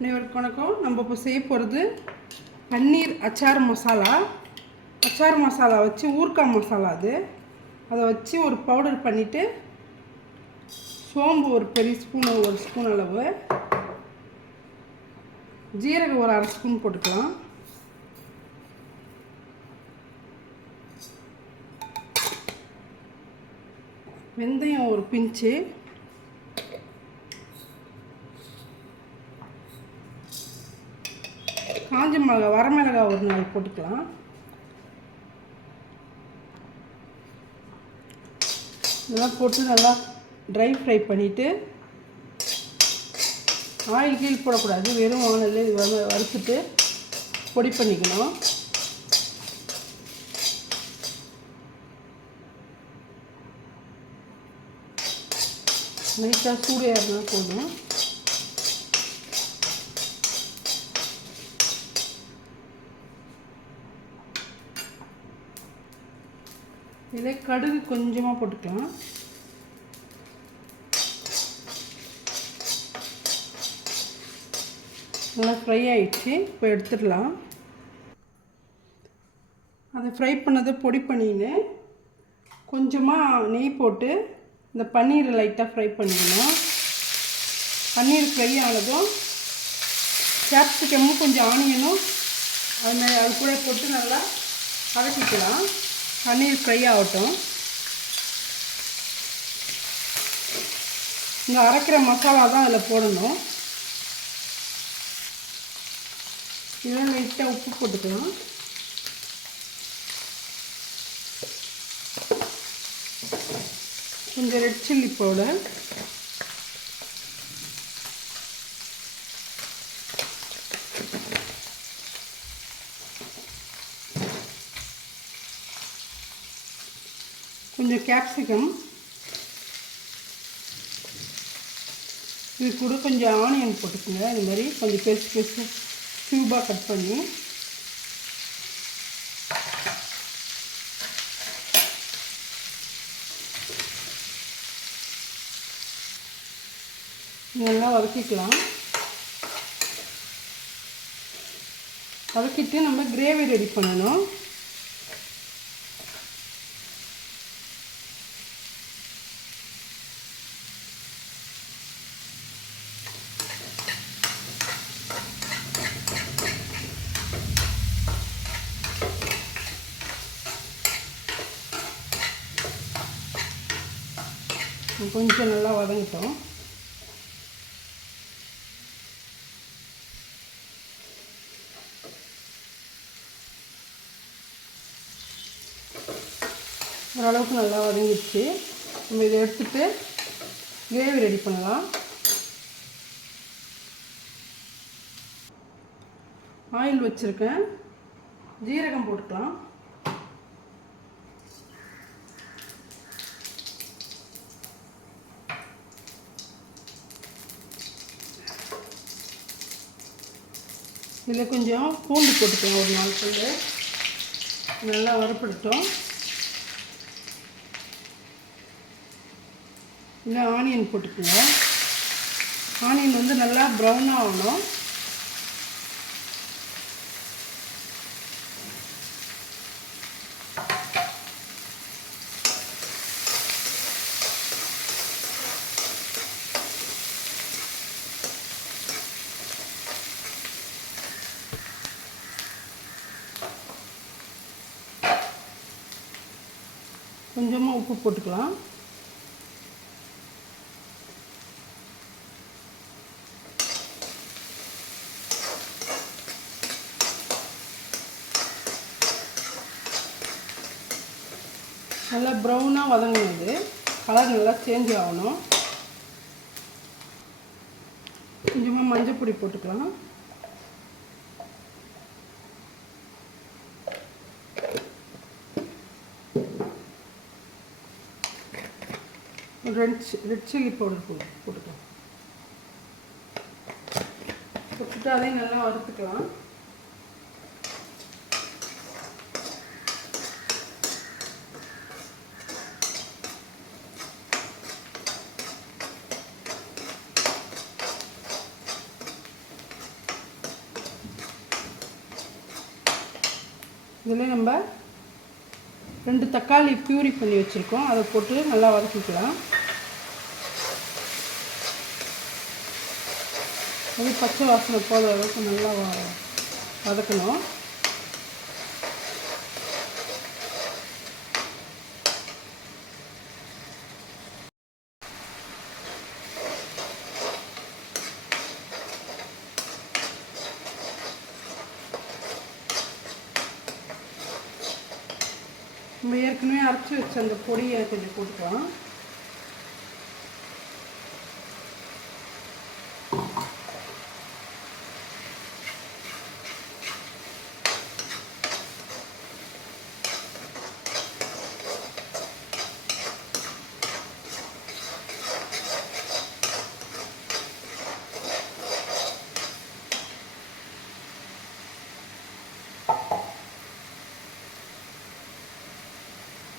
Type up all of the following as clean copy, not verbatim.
அனைவருக்கும் வணக்கம். நம்ம இப்போ செய்ய போகிறது பன்னீர் அச்சார் மசாலா. அச்சார் மசாலா வச்சு ஊறுகாய் மசாலா அதை வச்சு ஒரு பவுடர் பண்ணிவிட்டு சோம்பு ஒரு பெரிய ஸ்பூன், ஒரு ஸ்பூன் அளவு, ஜீரகம் ஒரு அரை ஸ்பூன் போட்டுக்கலாம். வெந்தயம் ஒரு பிஞ்சு, காஞ்ச மிளகாய் வரமிளகாய் ஒரு 4 போட்டுக்கலாம். இதெல்லாம் போட்டு நல்லா ட்ரை ஃப்ரை பண்ணிவிட்டு, ஆயில் கீழ் போடக்கூடாது, வெறும் வானல் இது வறுத்துட்டு பொடி பண்ணிக்கணும். லைட்டாக சூடு ஏறினா போதும். இதில் கடுகு கொஞ்சமாக போட்டுக்கலாம். நல்லா ஃப்ரை ஆகிடுச்சு. இப்போ எடுத்துடலாம். அதை ஃப்ரை பண்ணதை பொடி பண்ணின்னு கொஞ்சமாக நெய் போட்டு இந்த பன்னீரை லைட்டாக ஃப்ரை பண்ணிக்கணும். பன்னீர் ஃப்ரை ஆனதும் கேப்சிகமும் கொஞ்சம் ஆனியனும் அது கூட போட்டு நல்லா வதக்கிக்கலாம். பன்னீர் ஃப்ரை ஆகட்டும். இங்கே அரைக்கிற மசாலா தான் அதில் போடணும். இதெல்லாம் லைட்டாக உப்பு போட்டுக்கலாம். கொஞ்சம் ரெட் சில்லி பவுடர், கொஞ்சம் கேப்சிகம், இது கூட கொஞ்சம் ஆனியன் போட்டுக்கோங்க. இது மாதிரி கொஞ்சம் பெருசு பெருசு க்யூபாக கட் பண்ணி, நல்லா வதக்கிக்கலாம். வதக்கிட்டு நம்ம கிரேவி ரெடி பண்ணணும். கொஞ்சம் நல்லா வதங்கிட்டோம். ஓரளவுக்கு நல்லா வதங்கிடுச்சு. நம்ம இதை எடுத்துகிட்டு கிரேவி ரெடி பண்ணலாம். ஆயில் வச்சுருக்கேன். ஜீரகம் போட்டுக்கலாம். இதில் கொஞ்சம் பூண்டு போட்டுக்கலாம், ஒரு 4 பூண்டு. நல்லா வறுப்படுத்தோம். இல்லை ஆனியன் போட்டுக்கோங்க. ஆனியன் வந்து நல்லா ப்ரௌனாக ஆகணும். கொஞ்சமாக உப்பு போட்டுக்கலாம். நல்லா ப்ரௌனாக வதங்கினது, கலர் நல்லா சேஞ்ச் ஆகணும். கொஞ்சமாக மஞ்சள் பொடி போட்டுக்கலாம். ரெட் சில்லி பவுடர் போட்டுக்கலாம். போட்டுட்டு அதையும் நல்லா வறுத்துக்கலாம். இதில் நம்ம 2 தக்காளி பியூரி பண்ணி வச்சுருக்கோம், அதை போட்டு நல்லா வதக்கிக்கலாம். அது பச்சை வாசனை போகிற அளவுக்கு நல்லா வதக்கணும். நம்ம ஏற்கனவே அரைச்சி வச்ச அந்த பொடியை கொஞ்சம் போட்டுக்கலாம்.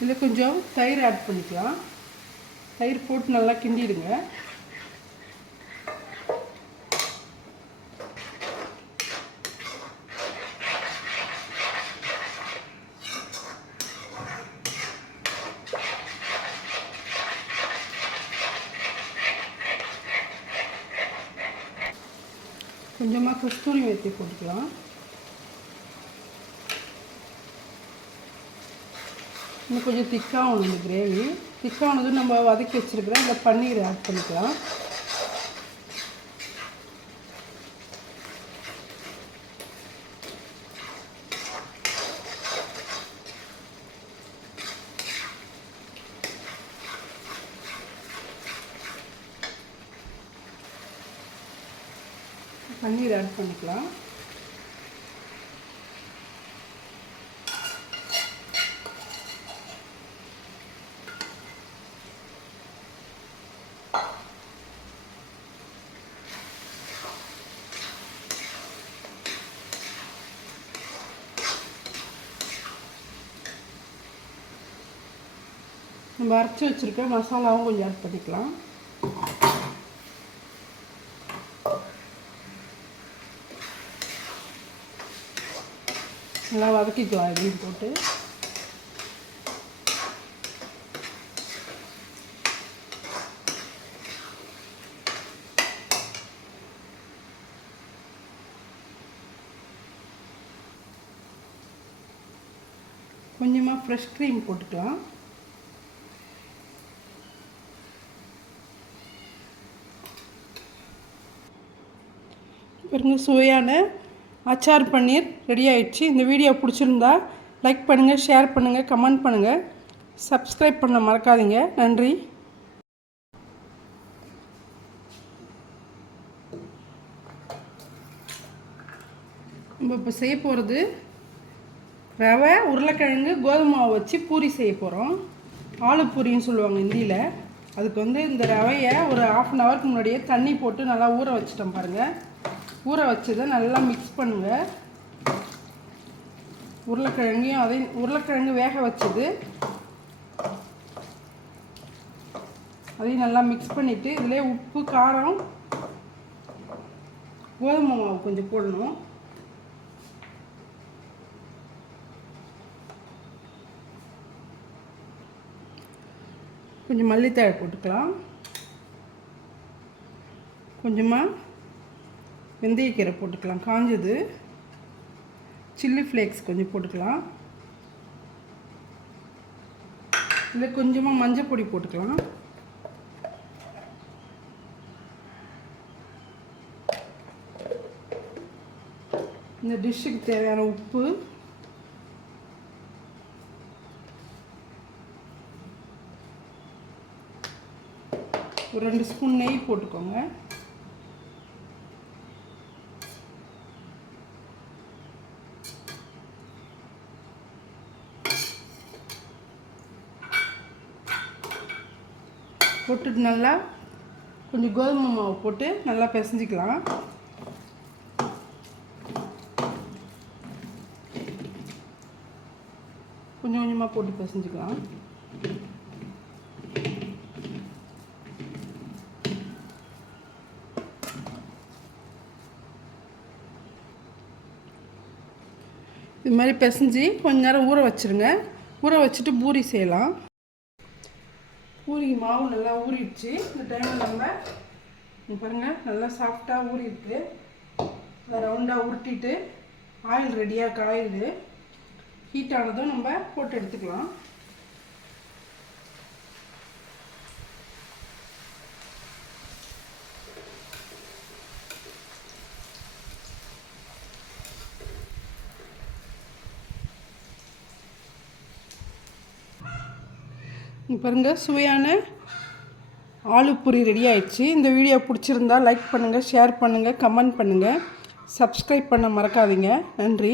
இதில் கொஞ்சம் தயிர் ஆட் பண்ணிக்கலாம். தயிர் போட்டு நல்லா கிண்டிடுங்க. கொஞ்சமாக கஸ்தூரி மேத்தி போட்டுக்கலாம். இன்னும் கொஞ்சம் திக்காகணும். இந்த கிரேவி திக்கானது நம்ம வதக்கி வச்சுருக்கிறோம். இந்த பன்னீர் ஆட் பண்ணிக்கலாம். பன்னீர் ஆட் பண்ணிக்கலாம். நம்ம அரைச்சி வச்சுருக்க மசாலாவும் கொஞ்சம் ஆட் பண்ணிக்கலாம். நல்லா வதக்கிக்கலாம். இதையும் போட்டு கொஞ்சமாக ஃப்ரெஷ் க்ரீம் போட்டுக்கலாம். பாருங்க, சுவையான அச்சார் பன்னீர் ரெடி ஆயிடுச்சு. இந்த வீடியோ பிடிச்சிருந்தா லைக் பண்ணுங்கள், ஷேர் பண்ணுங்கள், கமெண்ட் பண்ணுங்கள், சப்ஸ்கிரைப் பண்ண மறக்காதீங்க. நன்றி. நம்ம இப்போ செய்ய போகிறது ரவை உருளைக்கிழங்கு கோதுமை மாவு வச்சு பூரி செய்ய போகிறோம். ஆலு பூரின்னு சொல்லுவாங்க ஹிந்தியில். அதுக்கு இந்த ரவையை ஒரு 1/2 அன் ஹவருக்கு முன்னாடியே தண்ணி போட்டு நல்லா ஊற வச்சிட்டோம். பாருங்கள், ஊற வச்சதை நல்லா மிக்ஸ் பண்ணுங்கள். உருளைக்கிழங்கு வேக வச்சது அதையும் நல்லா மிக்ஸ் பண்ணிவிட்டு இதிலே உப்பு, காரம், கோதுமை மாவு கொஞ்சம் போடணும். கொஞ்சம் மல்லித்தழை போட்டுக்கலாம். கொஞ்சமாக வெந்தயக்கீரை போட்டுக்கலாம், காஞ்சது. சில்லி ஃப்ளேக்ஸ் கொஞ்சம் போட்டுக்கலாம். இல்லை கொஞ்சமாக மஞ்சள் பொடி போட்டுக்கலாம். இந்த டிஷ்ஷுக்கு தேவையான உப்பு, ஒரு 2 ஸ்பூன் நெய் போட்டுக்கோங்க. போட்டுட்டு நல்லா கொஞ்சம் கோதுமை மாவு போட்டு நல்லா பிசைஞ்சிக்கலாம். கொஞ்சம் கொஞ்சமாக போட்டு பிசைஞ்சிக்கலாம். இது மாதிரி பிசைஞ்சு கொஞ்ச நேரம் ஊற வச்சுருங்க. ஊற வச்சுட்டு பூரி செய்யலாம். பூரி மாவு நல்லா ஊறிடுச்சு. இந்த டைமில் நம்ம பாருங்கள் நல்லா சாஃப்டாக ஊறிடுது. அதை ரவுண்டாக உருட்டிட்டு ஆயில் ரெடியாக காயுது. ஹீட் ஆனதும் நம்ம போட்டு எடுத்துக்கலாம். பாருங்கள் சுவையான ஆலு பூரி ரெடி ஆயிடுச்சு. இந்த வீடியோ பிடிச்சிருந்தா லைக் பண்ணுங்கள், ஷேர் பண்ணுங்கள், கமெண்ட் பண்ணுங்கள், சப்ஸ்கிரைப் பண்ண மறக்காதீங்க. நன்றி.